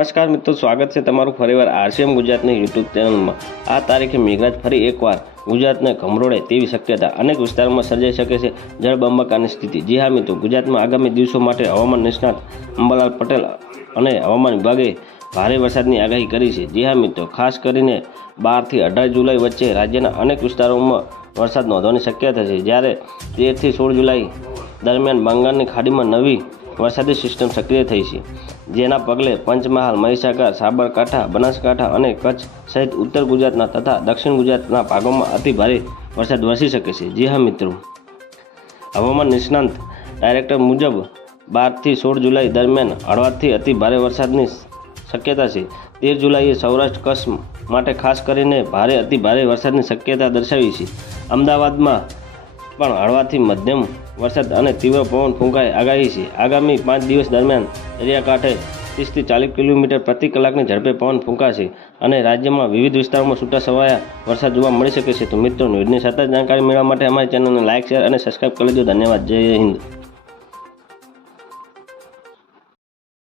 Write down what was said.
નમસ્કાર મિત્રો, સ્વાગત છે તમારું ફરીવાર આરસીએમ ગુજરાતની યુટ્યુબ ચેનલમાં. આ તારીખે મેઘરાજ ફરી એકવાર ગુજરાતને ઘમરોળે તેવી શક્યતા અનેક વિસ્તારોમાં સર્જાઈ શકે છે જળબંબકાની સ્થિતિ. જી હા મિત્રો, ગુજરાતમાં આગામી દિવસો માટે હવામાન નિષ્ણાત અંબાલાલ પટેલ અને હવામાન વિભાગે ભારે વરસાદની આગાહી કરી છે. જી હા મિત્રો, ખાસ કરીને બારથી અઢાર જુલાઈ વચ્ચે રાજ્યના અનેક વિસ્તારોમાં વરસાદ નોંધવાની શક્યતા છે. જ્યારે તેરથી સોળ જુલાઈ દરમિયાન બંગાળની ખાડીમાં નવી વરસાદી સિસ્ટમ સક્રિય થઈ છે. જેના પગલે પંચમહાલ, મહીસાગર, સાબરકાંઠા, બનાસકાંઠા અને કચ્છ સહિત ઉત્તર ગુજરાતના તથા દક્ષિણ ગુજરાતના ભાગોમાં અતિ ભારે વરસાદ વરસી શકે છે. જી હા, મિત્રો. હવામાન નિષ્ણાંત ડાયરેક્ટર મુજબ બારથી સોળ જુલાઈ દરમિયાન હળવાથી અતિ ભારે વરસાદની શક્યતા છે. તેર જુલાઈએ સૌરાષ્ટ્ર, કચ્છ માટે ખાસ કરીને ભારે અતિ ભારે વરસાદની શક્યતા દર્શાવી છે. અમદાવાદમાં પણ હળવાથી મધ્યમ વરસાદ અને તીવ્ર પવન ફૂંકાય આગાહી છે. આગામી પાંચ દિવસ દરમિયાન દરિયાકાંઠે ત્રીસથી ચાલીસ કિલોમીટર પ્રતિ કલાકની ઝડપે પવન ફૂંકાશે અને રાજ્યમાં વિવિધ વિસ્તારોમાં છૂટા છવાયા વરસાદ જોવા મળી શકે છે. તો મિત્રો, ન્યૂઝની સતત જાણકારી મેળવવા માટે અમારી ચેનલને લાઇક શેર અને સબસ્ક્રાઇબ કરી દો ધન્યવાદ. જય હિન્દ.